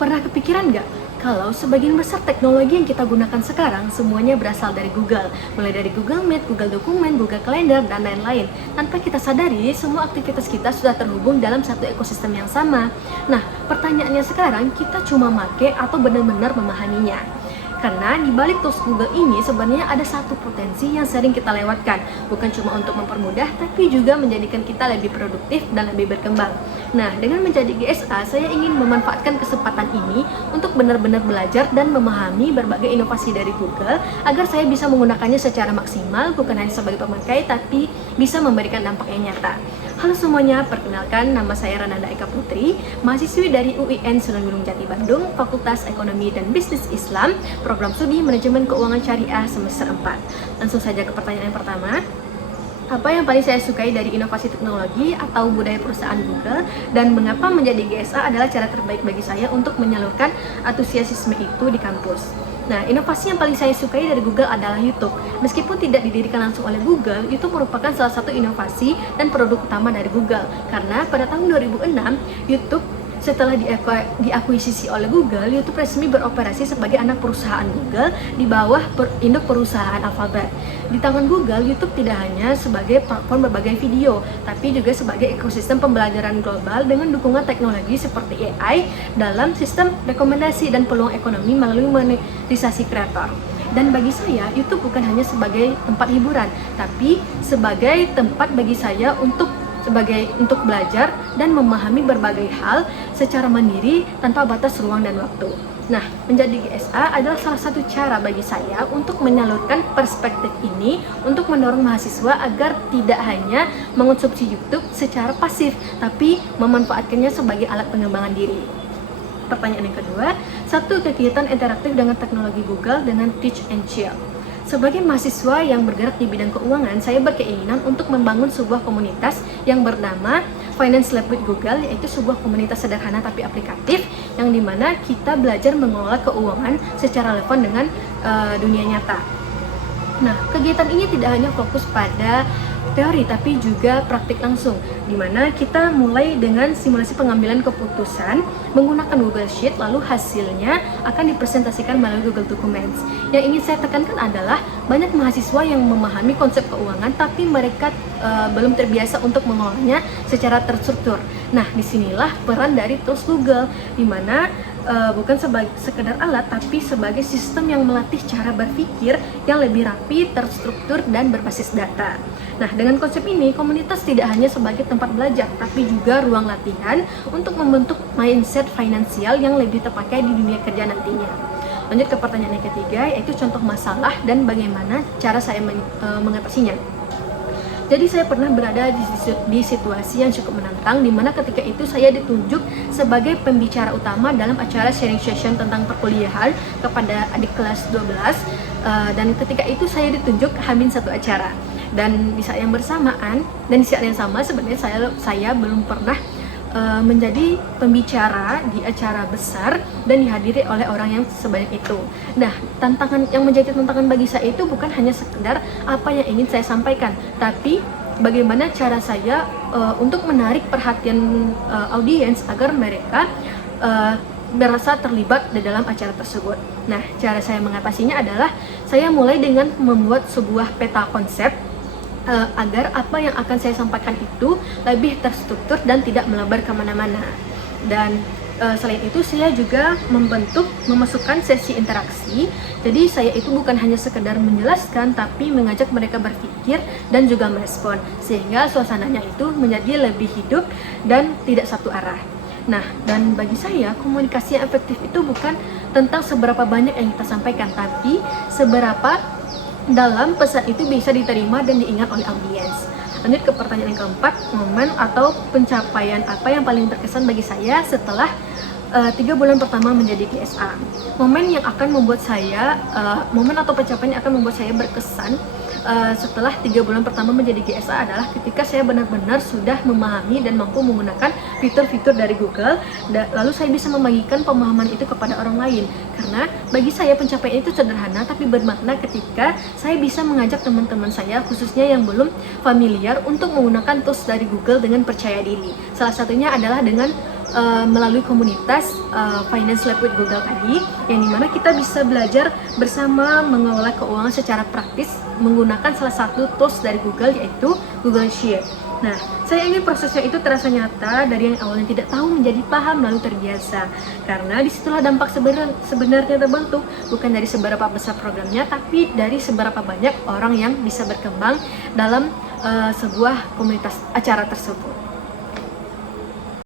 Pernah kepikiran nggak kalau sebagian besar teknologi yang kita gunakan sekarang semuanya berasal dari Google, mulai dari Google Meet, Google Dokumen, Google Calendar, dan lain-lain. Tanpa kita sadari, semua aktivitas kita sudah terhubung dalam satu ekosistem yang sama. Nah, pertanyaannya sekarang, kita cuma make atau benar-benar memahaminya? Karena di balik tools Google ini sebenarnya ada satu potensi yang sering kita lewatkan, bukan cuma untuk mempermudah, tapi juga menjadikan kita lebih produktif dan lebih berkembang. Nah, dengan menjadi GSA, saya ingin memanfaatkan kesempatan ini untuk benar-benar belajar dan memahami berbagai inovasi dari Google, agar saya bisa menggunakannya secara maksimal, bukan hanya sebagai pemakai, tapi bisa memberikan dampak yang nyata. Halo semuanya, perkenalkan nama saya Rananda Eka Putri, mahasiswi dari UIN Sunan Gunung Jati Bandung, Fakultas Ekonomi dan Bisnis Islam, Program Studi Manajemen Keuangan Syariah semester 4. Langsung saja ke pertanyaan yang pertama. Apa yang paling saya sukai dari inovasi teknologi atau budaya perusahaan Google, dan mengapa menjadi GSA adalah cara terbaik bagi saya untuk menyalurkan antusiasme itu di kampus? Nah, inovasi yang paling saya sukai dari Google adalah YouTube. Meskipun tidak didirikan langsung oleh Google, YouTube merupakan salah satu inovasi dan produk utama dari Google. Karena pada tahun 2006, YouTube setelah diakuisisi oleh Google, YouTube resmi beroperasi sebagai anak perusahaan Google di bawah induk perusahaan Alphabet. Di tangan Google, YouTube tidak hanya sebagai platform berbagai video, tapi juga sebagai ekosistem pembelajaran global dengan dukungan teknologi seperti AI dalam sistem rekomendasi dan peluang ekonomi melalui monetisasi kreator. Dan bagi saya, YouTube bukan hanya sebagai tempat hiburan, tapi sebagai tempat bagi saya untuk belajar dan memahami berbagai hal secara mandiri tanpa batas ruang dan waktu. Nah, menjadi GSA adalah salah satu cara bagi saya untuk menyalurkan perspektif ini untuk mendorong mahasiswa agar tidak hanya mengonsumsi YouTube secara pasif, tapi memanfaatkannya sebagai alat pengembangan diri. Pertanyaan yang kedua, satu kegiatan interaktif dengan teknologi Google dengan Teach and Chill. Sebagai mahasiswa yang bergerak di bidang keuangan, saya berkeinginan untuk membangun sebuah komunitas yang bernama Finance Lab with Google, yaitu sebuah komunitas sederhana tapi aplikatif yang dimana kita belajar mengelola keuangan secara relevan dengan dunia nyata. Nah, kegiatan ini tidak hanya fokus pada teori tapi juga praktik langsung, di mana kita mulai dengan simulasi pengambilan keputusan menggunakan Google Sheet, lalu hasilnya akan dipresentasikan melalui Google Documents. Yang ingin saya tekankan adalah banyak mahasiswa yang memahami konsep keuangan tapi mereka belum terbiasa untuk mengolahnya secara terstruktur. Nah, disinilah peran dari tools Google, di mana bukan sebagai sekedar alat, tapi sebagai sistem yang melatih cara berpikir yang lebih rapi, terstruktur, dan berbasis data. Nah, dengan konsep ini, komunitas tidak hanya sebagai tempat belajar, tapi juga ruang latihan untuk membentuk mindset finansial yang lebih terpakai di dunia kerja nantinya. Lanjut ke pertanyaan yang ketiga, yaitu contoh masalah dan bagaimana cara saya mengatasinya. Jadi saya pernah berada di situasi yang cukup menantang, di mana ketika itu saya ditunjuk sebagai pembicara utama dalam acara sharing session tentang perkuliahan kepada adik kelas 12, dan ketika itu saya ditunjuk hamin satu acara. Dan di saat yang bersamaan dan di saat yang sama sebenarnya saya belum pernah menjadi pembicara di acara besar dan dihadiri oleh orang yang sebanyak itu. Nah, yang menjadi tantangan bagi saya itu bukan hanya sekedar apa yang ingin saya sampaikan, tapi bagaimana cara saya untuk menarik perhatian audiens agar mereka merasa terlibat di dalam acara tersebut. Nah, cara saya mengatasinya adalah saya mulai dengan membuat sebuah peta konsep agar apa yang akan saya sampaikan itu lebih terstruktur dan tidak melebar kemana-mana. Dan selain itu saya juga memasukkan sesi interaksi. Jadi saya itu bukan hanya sekedar menjelaskan, tapi mengajak mereka berpikir dan juga merespon, sehingga suasananya itu menjadi lebih hidup dan tidak satu arah. Nah, dan bagi saya komunikasi yang efektif itu bukan tentang seberapa banyak yang kita sampaikan, tapi seberapa dalam pesan itu bisa diterima dan diingat oleh audiens. Lanjut ke pertanyaan yang keempat, momen atau pencapaian apa yang paling berkesan bagi saya setelah 3 bulan pertama menjadi GSA. Momen atau pencapaian yang akan membuat saya berkesan setelah 3 bulan pertama menjadi GSA adalah ketika saya benar-benar sudah memahami dan mampu menggunakan fitur-fitur dari Google, lalu saya bisa membagikan pemahaman itu kepada orang lain. Karena bagi saya pencapaian itu sederhana tapi bermakna ketika saya bisa mengajak teman-teman saya, khususnya yang belum familiar, untuk menggunakan tools dari Google dengan percaya diri. Salah satunya adalah dengan melalui komunitas Finance Lab with Google tadi, yang dimana kita bisa belajar bersama mengelola keuangan secara praktis menggunakan salah satu tools dari Google, yaitu Google Sheet. Nah, saya ingin prosesnya itu terasa nyata, dari yang awalnya tidak tahu menjadi paham lalu terbiasa. Karena disitulah dampak sebenarnya terbentuk, bukan dari seberapa besar programnya, tapi dari seberapa banyak orang yang bisa berkembang dalam sebuah komunitas acara tersebut.